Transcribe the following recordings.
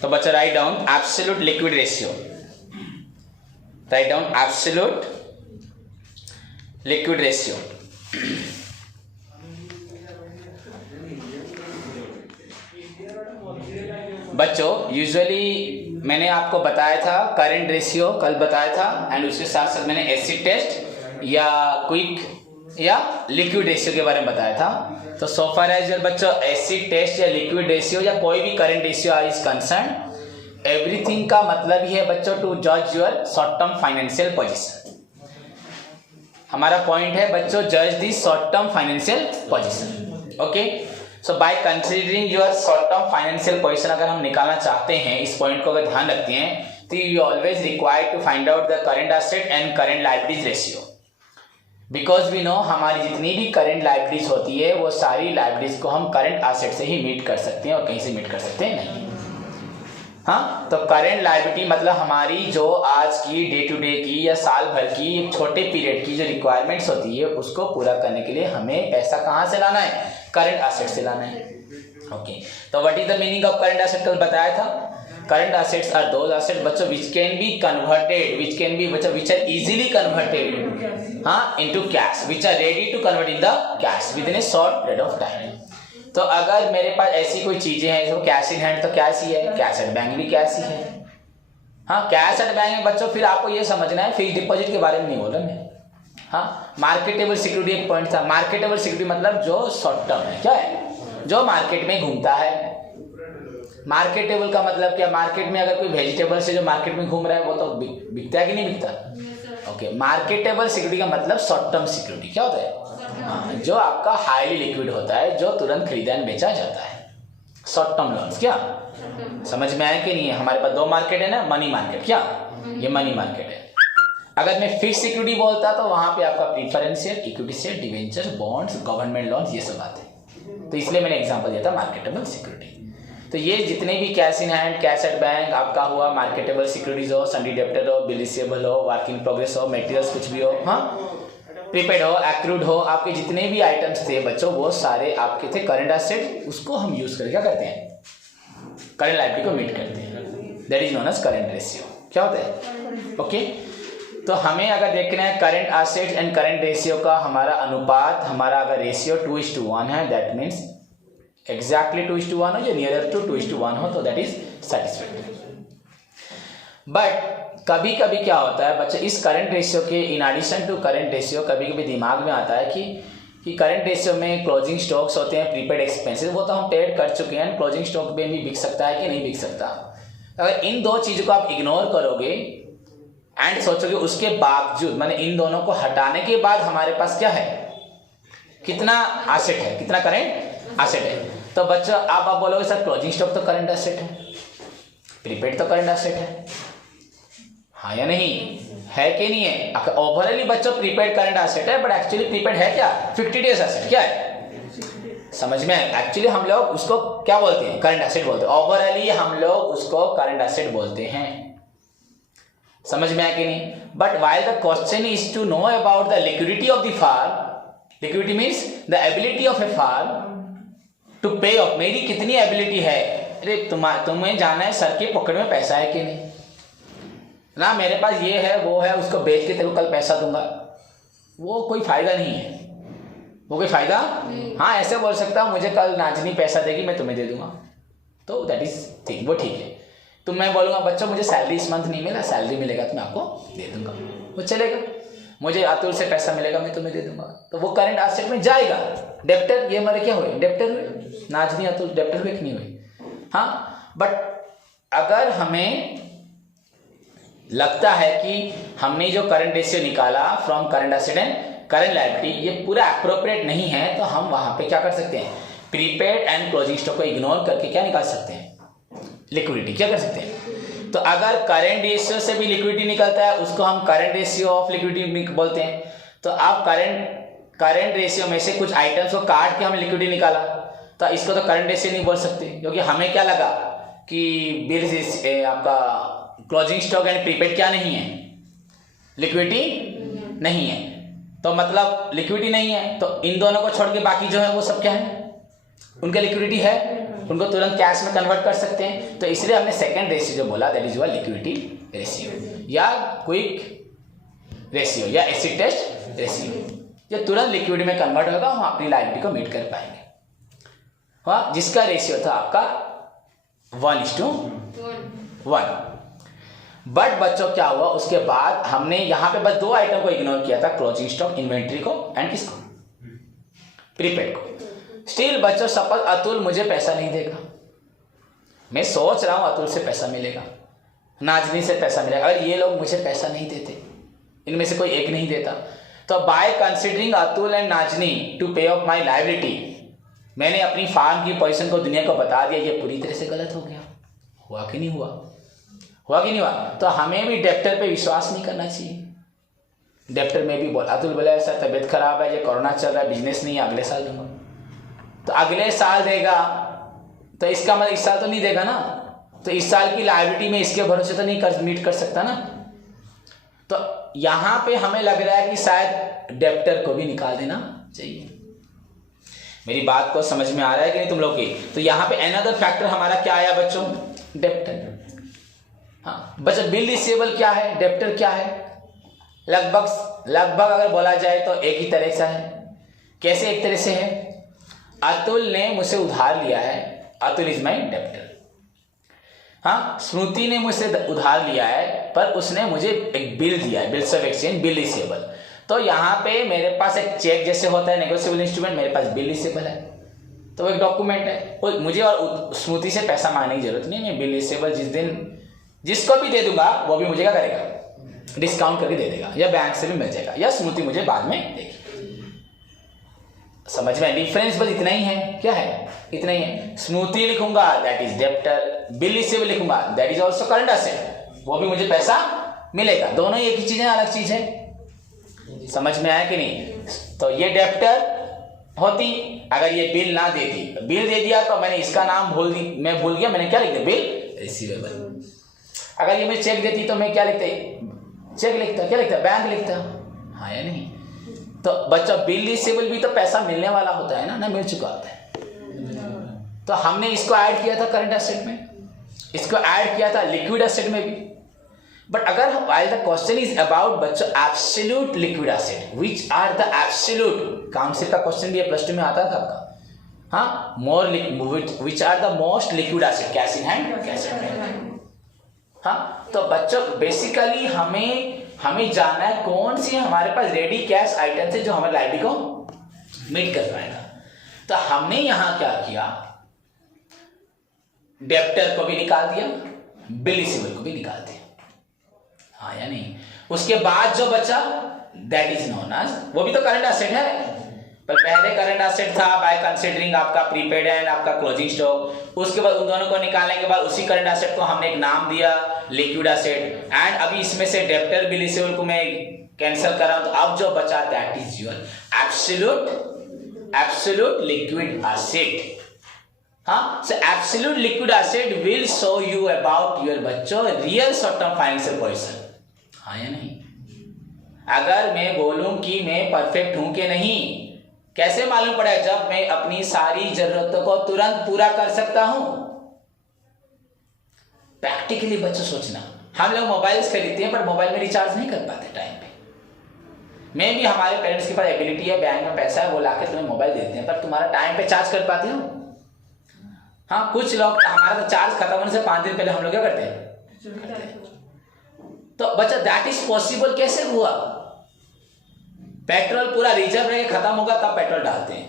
तो बच्चा write down absolute liquid ratio, write down absolute liquid ratio. बच्चों usually मैंने आपको बताया था करंट रेशियो कल बताया था, एंड उसके साथ साथ मैंने एसिड टेस्ट या क्विक या लिक्विड रेशियो के बारे में बताया था। तो सो फार एज योर बच्चों एसिड टेस्ट या लिक्विड रेशियो या कोई भी current ratio is concern, everything का मतलब ही है बच्चों टू जज your short term financial position. हमारा पॉइंट है बच्चों जज the short term financial position. Okay, so by considering your short term financial position अगर हम निकालना चाहते हैं, इस पॉइंट को अगर ध्यान रखते हैं, तो you always required to find out the current asset and current liabilities ratio. Because we know हमारी जितनी भी करंट लायबिलिटीज होती है वो सारी लायबिलिटीज को हम करंट एसेट से ही मीट कर सकते हैं और कहीं से मीट कर सकते हैं नहीं। हाँ, तो करंट लायबिलिटी मतलब हमारी जो आज की डे टू डे की या साल भर की एक छोटे पीरियड की जो रिक्वायरमेंट्स होती है उसको पूरा करने के लिए हमें पैसा कहाँ से लाना है, करंट एसेट से लाना है। ओके, तो what is the meaning of current asset कल बताया था। Current assets are those assets बच्चों which can be converted, which are easily converted हाँ into cash, which are ready to convert in the cash within a short period of time। तो अगर मेरे पास ऐसी कोई चीजें हैं जो कैश इन हैंड, तो कैश ही है, कैश एट बैंक भी कैश ही है। हाँ, कैश एट बैंक में बच्चों फिर आपको ये समझना है, फिक्स डिपॉजिट के बारे में नहीं बोला मैं। हाँ, मार्केटेबल सिक्योरिटी एक पॉइंट था। मार्केटेबल सिक्योरिटी मतलब जो शॉर्ट टर्म है, क्या है, जो मार्केट में घूमता है। मार्केटेबल का मतलब क्या, मार्केट में अगर कोई वेजिटेबल से जो मार्केट में घूम रहा है वो तो बिकता है कि नहीं बिकता। ओके, मार्केटेबल सिक्योरिटी का मतलब शॉर्ट टर्म सिक्योरिटी क्या होता है, हाँ, जो आपका हाईली लिक्विड होता है, जो तुरंत खरीदा एंड बेचा जाता है। शॉर्ट टर्म लोन्स क्या समझ में आया कि नहीं है। हमारे पास दो मार्केट है ना, मनी मार्केट, क्या ये मनी मार्केट है। अगर मैं फिक्स सिक्योरिटी बोलता तो वहां पे आपका preferential, equity share, debenture, bonds, government loans, ये सब आते हैं। तो इसलिए मैंने एग्जांपल दिया था मार्केटेबल सिक्योरिटी। तो ये जितने भी cash in hand, cash at bank आपका हुआ, मार्केटेबल सिक्योरिटीज हो, सन्डी डेब्टर हो, बिल रिसीवेबल हो, वर्क इन प्रोग्रेस हो, मटेरियल्स कुछ भी हो, हाँ, प्रीपेड हो, एक्रूड हो, आपके जितने भी आइटम्स थे बच्चों वो सारे आपके थे करंट एसेट। उसको हम यूज करके क्या करते हैं, करंट लायबिलिटी को मीट करते हैं। That is known as current ratio. क्या होता है, ओके। तो हमें अगर देखना है current asset and current ratio का हमारा अनुपात, हमारा अगर रेशियो 2:1 है, दैट मीन्स एग्जैक्टली 2:1 हो या नियरर टू 2:1 हो, तो दैट इज सेटिस्फैक्टरी। बट कभी कभी क्या होता है बच्चे, इस करंट रेशियो के in addition to current ratio कभी कभी दिमाग में आता है कि करंट रेशियो में क्लोजिंग स्टॉक्स होते हैं, प्रीपेड एक्सपेंसेस, वो तो हम पेड कर चुके हैं, क्लोजिंग स्टॉक में भी बिक सकता है कि नहीं बिक सकता। अगर इन दो चीज़ों को आप इग्नोर करोगे एंड सोचोगे उसके बावजूद, माने इन दोनों को हटाने के बाद हमारे पास क्या है, कितना एसेट है, कितना करंट एसेट है, तो बच्चों आप बोलोगे सर क्लोजिंग स्टॉक तो करंट एसेट है, प्रीपेड तो करंट एसेट है, हाँ या नहीं, है कि नहीं है। ओवरऑली बच्चों प्रीपेड करंट एसेट है, बट एक्चुअली प्रीपेड है क्या, 50 डेज एसेट, क्या है समझ में। एक्चुअली हम लोग उसको क्या बोलते हैं, करंट एसेट बोलते हैं। ओवरऑली हम लोग उसको करंट एसेट बोलते हैं, समझ में आया कि नहीं। But while the question is to know about the liquidity of the firm, liquidity means the ability of a firm to pay off, मेरी कितनी एबिलिटी है। अरे तुम्हें जाना है सर के पॉकेट में पैसा है कि नहीं ना, मेरे पास ये है वो है, उसको बेच के तेरे को कल पैसा दूंगा, वो कोई फायदा नहीं है, वो कोई फायदा। हाँ ऐसे बोल सकता हूँ, मुझे कल नाजनी पैसा देगी मैं तुम्हें दे दूंगा, तो दैट इज थिंग, वो ठीक है। तो मैं बोलूँगा बच्चों मुझे सैलरी इस मंथ नहीं मिला, सैलरी मिलेगा तो मैं आपको दे दूंगा, वो चलेगा। मुझे अतुल से पैसा मिलेगा मैं तुम्हें दे दूंगा, तो वो करंट एसेट में जाएगा। डेप्टर, ये हमारे क्या हुए, डेप्टर हुए, नाजनी अतुल डेप्टर हुए कि नहीं हुए। हाँ, बट अगर हमें लगता है कि हमने जो करंट रेशियो निकाला from current asset and current liability ये पूरा अप्रोप्रिएट नहीं है, तो हम वहां पे क्या कर सकते हैं, प्रीपेड एंड क्लोजिंग स्टॉक को इग्नोर करके क्या निकाल सकते हैं, लिक्विडिटी, क्या कर सकते हैं। तो अगर करंट रेशियो से भी लिक्विडिटी निकलता है उसको हम करंट रेशियो ऑफ लिक्विडिटी बोलते हैं। तो आप करंट रेशियो में से कुछ आइटम्स को काट के हमने लिक्विडिटी निकाला, तो इसको तो करंट रेशियो नहीं बोल सकते, क्योंकि हमें क्या लगा कि बिल आपका क्लोजिंग स्टॉक एंड प्रीपेड क्या नहीं है, लिक्विडिटी नहीं है, तो मतलब लिक्विडिटी नहीं है, तो इन दोनों को छोड़ के बाकी जो है वो सब क्या है, उनका लिक्विडिटी है, उनको तुरंत कैश में कन्वर्ट कर सकते हैं, तो इसलिए हमने सेकंड रेशियो जो बोला that is your liquidity ratio या क्विक रेशियो या एसिड टेस्ट रेशियो। जो तुरंत लिक्विड में कन्वर्ट होगा हम अपनी लायबिलिटी को मीट कर पाएंगे। हाँ, जिसका रेशियो था आपका 1:1। बट बच्चों क्या हुआ उसके बाद हमने यहाँ पे बस 2 आइटम को इग्नोर किया था, क्लोजिंग स्टॉक इन्वेंट्री को एंड किसको, प्रीपेड को। स्टिल बच्चों सपोज अतुल मुझे पैसा नहीं देगा, मैं सोच रहा हूँ अतुल से पैसा मिलेगा, नाजनी से पैसा मिलेगा, अगर ये लोग मुझे पैसा नहीं देते, इनमें से कोई एक नहीं देता, तो बाय कंसिडरिंग अतुल एंड नाजनी to pay off my liability मैंने अपनी फार्म की पोजीशन को दुनिया को बता दिया, ये पूरी तरह से गलत हो गया। हुआ कि नहीं हुआ, हुआ कि नहीं हुआ? तो हमें भी डेप्टर पे विश्वास नहीं करना चाहिए। डेप्टर में भी बोल अतुल बोला सर तबीयत खराब है, ये कोरोना चल रहा है, बिजनेस नहीं है, अगले साल दूंगा, तो अगले साल देगा तो इसका मतलब इस साल तो नहीं देगा ना, तो इस साल की लायबिलिटी में इसके भरोसे तो नहीं मीट कर सकता ना। तो यहाँ पे हमें लग रहा है कि शायद डेप्टर को भी निकाल देना चाहिए। मेरी बात को समझ में आ रहा है कि नहीं तुम लोग की? तो यहाँ पे अनदर फैक्टर हमारा क्या आया बच्चों, डेप्टर। हाँ बच्चों, बिल रिसीवेबल क्या है, डेप्टर क्या है? लगभग अगर बोला जाए तो एक ही तरह से है। कैसे एक तरह से है? अतुल ने मुझसे उधार लिया है, अतुल इज माई डेप्टर। हाँ, स्मृति ने मुझसे उधार लिया है पर उसने मुझे एक बिल दिया है, bills of exchange, bill receivable. तो यहाँ पे मेरे पास एक चेक जैसे होता है नेगोशिएबल इंस्ट्रूमेंट, मेरे पास बिल रिसीवेबल है, तो वो एक डॉक्यूमेंट है। मुझे और स्मृति से पैसा मांगने की जरूरत नहीं है, बिल रिसीवेबल जिस दिन जिसको भी दे दूंगा वो भी मुझे क्या करेगा, डिस्काउंट करके दे देगा, या बैंक से भी मिल जाएगा, या स्मृति मुझे बाद में देगी। समझ में? डिफरेंस बस इतना ही है। क्या है? इतना ही है। स्मृति लिखूंगा that is debtor, bill receivable लिखूंगा that is also current asset, वो भी मुझे पैसा मिलेगा। दोनों एक ही चीज है, अलग चीज है। समझ में आया कि नहीं? तो ये डेप्टर होती, अगर ये बिल ना देती, बिल दे दिया तो मैंने इसका नाम भूल गया, मैंने क्या लिख दिया, बिल रिसीवेबल। अगर ये मैं चेक देती तो मैं क्या लिखता, चेक लिखता, क्या लिखता, बैंक लिखता। हाँ या नहीं? तो बच्चा बिल रिसीवेबल भी तो पैसा मिलने वाला होता है ना मिल चुका होता है। तो हमने इसको ऐड किया था करंट एसेट में, इसको ऐड किया था लिक्विड एसेट में भी। बट अगर while the question is about बच्चों absolute liquid asset, which are the absolute, council का क्वेश्चन भी प्लस 2 में आता था आपका। हाँ, more which are the most liquid asset, cash in hand, cash in hand. हाँ, तो बच्चों बेसिकली हमें जानना है कौन सी हमारे पास रेडी कैश आइटम है जो हमारे लायबिलिटी को मीट कर पाएगा। तो हमने यहां क्या किया, डेप्टर को भी निकाल दिया, बिल रिसीवेबल को भी निकाल दिया। हाँ या नहीं? उसके बाद जो बचा दैट इज नोन एज, वो भी तो करंट एसेट है, पर पहले करंट एसेट था बाय कंसीडरिंग आपका प्रीपेड एंड आपका क्लोजिंग स्टॉक। उसके बाद उन दोनों को निकालने के बाद उसी करंट एसेट को हमने एक नाम दिया लिक्विड एसेट। एंड अभी इसमें से डेप्टर बिल रिसीवेबल को मैं कैंसिल कर रहा हूं, तो अब जो बचा that is your absolute liquid asset. हाँ, so absolute liquid asset will show you about your बच्चों real short term financial position। हाँ या नहीं? अगर मैं बोलूं कि मैं परफेक्ट हूं कि नहीं, कैसे मालूम पड़ेगा? जब मैं अपनी सारी जरूरतों को तुरंत पूरा कर सकता हूं। प्रैक्टिकली बच्चों सोचना, हम लोग मोबाइल्स खरीदते हैं पर मोबाइल में रिचार्ज नहीं कर पाते टाइम पे। मैं भी, हमारे पेरेंट्स के पास एबिलिटी है, बैंक में पैसा है, वो लाके तुम्हें मोबाइल देते हैं, पर तुम्हारा टाइम पे चार्ज कर पाते हो? हाँ, कुछ लोग, हमारा तो चार्ज खत्म होने से 5 दिन पहले हम लोग क्या करते हैं। तो बच्चा दैट इज पॉसिबल कैसे हुआ? पेट्रोल पूरा रिजर्व रह खत्म होगा तब पेट्रोल डालते हैं।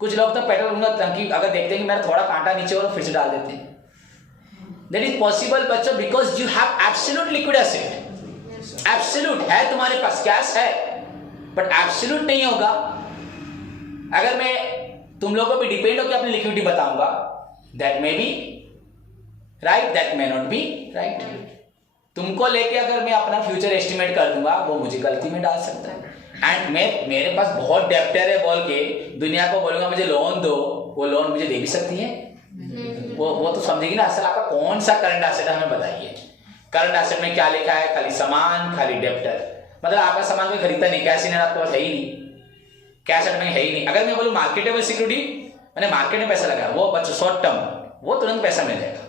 कुछ लोग तो पेट्रोल टंकी अगर देखते हैं कि मेरा थोड़ा कांटा नीचे हो तो फिर से डाल देते हैं। दैट इज पॉसिबल बच्चों because you have absolute liquid asset. Absolute है तुम्हारे पास, कैश है, बट एब्सोल्यूट नहीं होगा। अगर मैं तुम लोगों पर डिपेंड होकर अपनी लिक्विडिटी बताऊंगा, that may be right, that may not be right। तुमको लेके अगर मैं अपना फ्यूचर एस्टिमेट कर दूंगा, वो मुझे गलती में डाल सकता है। एंड मेरे पास बहुत डेप्टर है बोल के दुनिया को बोलूंगा मुझे लोन दो, वो लोन मुझे दे भी सकती है। वो तो समझेगी ना। असल आपका कौन सा करंट एसेट है हमें बताइए। करंट एसेट में क्या लिखा है? खाली सामान, खाली डेप्टर। मतलब आपका सामान कोई खरीदता नहीं, कैश इन आपके पास है ही नहीं, कैश में है ही नहीं। अगर मैं बोलूँ मार्केटेबल सिक्योरिटी, मैंने मार्केट में पैसा लगाया, वो बच्चों शॉर्ट टर्म, वो तुरंत पैसा मिल जाएगा,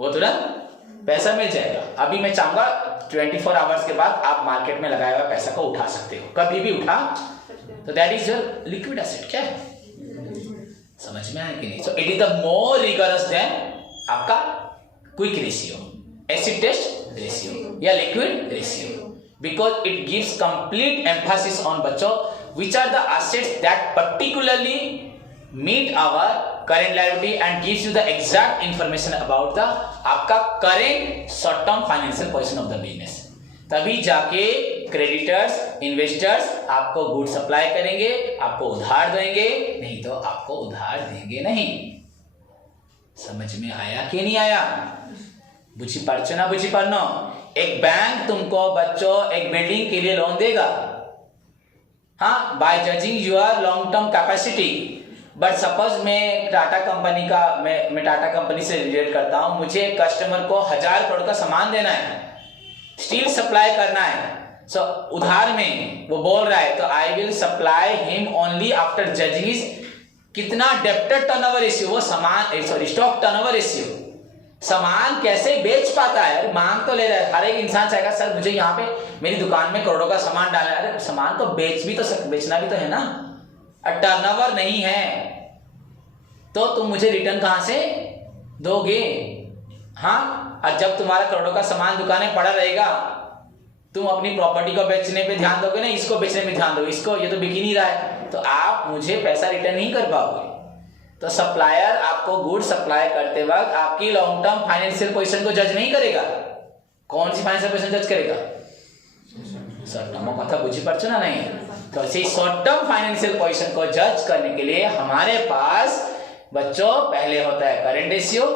वो तुरंत पैसा मिल जाएगा। अभी मैं चाहूंगा 24 आवर्स के बाद आप मार्केट में लगाया हुआ पैसा को उठा सकते हो, कभी भी उठा, तो that is your liquid asset. क्या है, समझ में आया कि नहीं? So it is the more rigorous then आपका quick ratio, acid test ratio या liquid ratio, because it gives complete emphasis on बच्चों which are the assets that particularly meet our current liability and gives you the exact information about the आपका current short term financial position of the business। तभी जाके creditors, investors आपको good supply करेंगे, आपको उधार देंगे, नहीं तो आपको उधार देंगे नहीं। समझ में आया कि नहीं आया? बुझी पड़चो ना बुझी पड़नो? एक बैंक तुमको बच्चों एक बिल्डिंग के लिए लोन देगा, हाँ, by judging your long term capacity. But suppose मैं टाटा कंपनी का मैं टाटा कंपनी से रिलेट करता हूं, मुझे कस्टमर को 1000 करोड़ का सामान देना है, स्टील सप्लाई करना है, सो उधार में वो बोल रहा है, तो I will supply him only after judging is कितना डेब्टर टर्नओवर रेशियो, वो सामान सॉरी स्टॉक टर्नओवर रेशियो, सामान कैसे बेच पाता है। मांग तो ले रहा है, हर एक इंसान चाहेगा सर मुझे यहाँ पे मेरी दुकान में करोड़ों का सामान डालना है, अरे सामान तो बेचना भी तो है ना, टर्नओवर नहीं है तो तुम मुझे रिटर्न कहां से दोगे? हाँ, और जब तुम्हारा करोड़ों का सामान दुकान में पड़ा रहेगा, तुम अपनी प्रॉपर्टी को बेचने पे ध्यान दोगे ना, इसको बेचने पे ध्यान दोगे, इसको ये तो बिक ही नहीं रहा है, तो आप मुझे पैसा रिटर्न नहीं कर पाओगे। तो सप्लायर आपको गुड सप्लाई करते वक्त आपकी लॉन्ग टर्म फाइनेंशियल पोजीशन को जज नहीं करेगा। कौन सी फाइनेंशियल पोजीशन जज करेगा? शॉर्ट टर्म कथा बुझी पड़चो ना नहीं? तो ऐसे शॉर्ट टर्म फाइनेंशियल पोजीशन को जज करने के लिए हमारे पास बच्चों पहले होता है करंट रेशियो,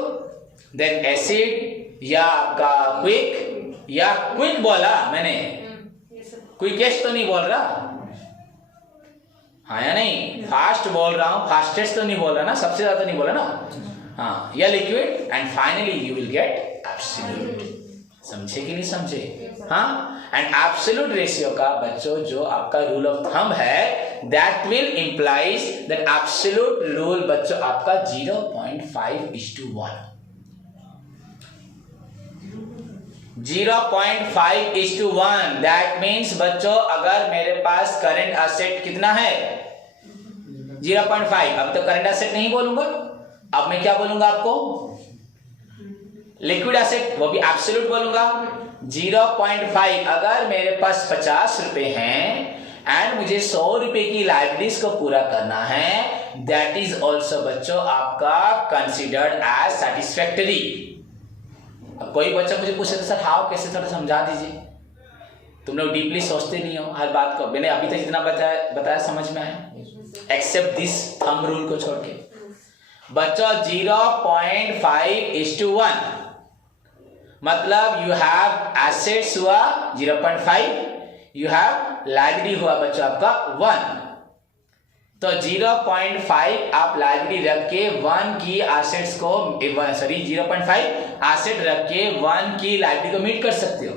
देन एसिड या आपका क्विक, या क्विक बोला मैंने, क्विकेस्ट तो नहीं बोल रहा, हाँ या नहीं, फास्ट बोल रहा हूं, फास्टेस्ट तो नहीं बोल रहा ना, सबसे ज्यादा नहीं बोला ना, हाँ, या liquid, and finally you will get absolute. समझे कि नहीं समझे? हाँ, एंड एब्सोल्यूट रेशियो का बच्चों जो आपका रूल ऑफ थंब है, that will implies that absolute rule बच्चों आपका 0.5:1, 0.5:1। दैट मीन्स बच्चों अगर मेरे पास करंट एसेट कितना है 0.5, अब तो करंट एसेट नहीं बोलूंगा, अब मैं क्या बोलूंगा आपको? लिक्विड एसेट, वो भी एब्सोल्यूट बोलूंगा। 0.5 अगर मेरे पास 50 रुपए हैं एंड मुझे 100 रुपए की लाइबिलिटीज को पूरा करना है, दैट इज ऑल्सो बच्चों आपका कंसिडर्ड एज सेटिस्फैक्टरी। अब कोई बच्चा मुझे पूछे तो सर हाउ, कैसे, थोड़ा समझा दीजिए। तुम लोग डीपली सोचते नहीं हो हर बात को, मैंने अभी तक जितना बताया समझ में आया, एक्सेप्ट दिस थंब रूल को छोड़ के। बच्चों 0.5:1 मतलब यू हैव एसेट्स हुआ 0.5, यू हैव लाइबिलिटी हुआ बच्चों आपका 1। तो 0.5 आप लाइबिलिटी रख के 1 की एसेट्स को 0.5 एसेट रख के 1 की लाइबिलिटी को मीट कर सकते हो।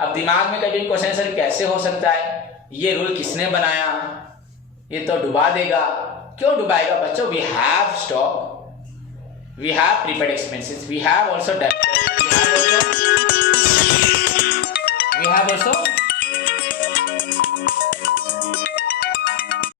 अब दिमाग में कभी क्वेश्चन सर कैसे हो सकता है, ये रूल किसने बनाया, ये तो डुबा देगा। क्यों डुबाएगा बच्चों? We have stock, we have prepaid expenses, we have also debt, we have also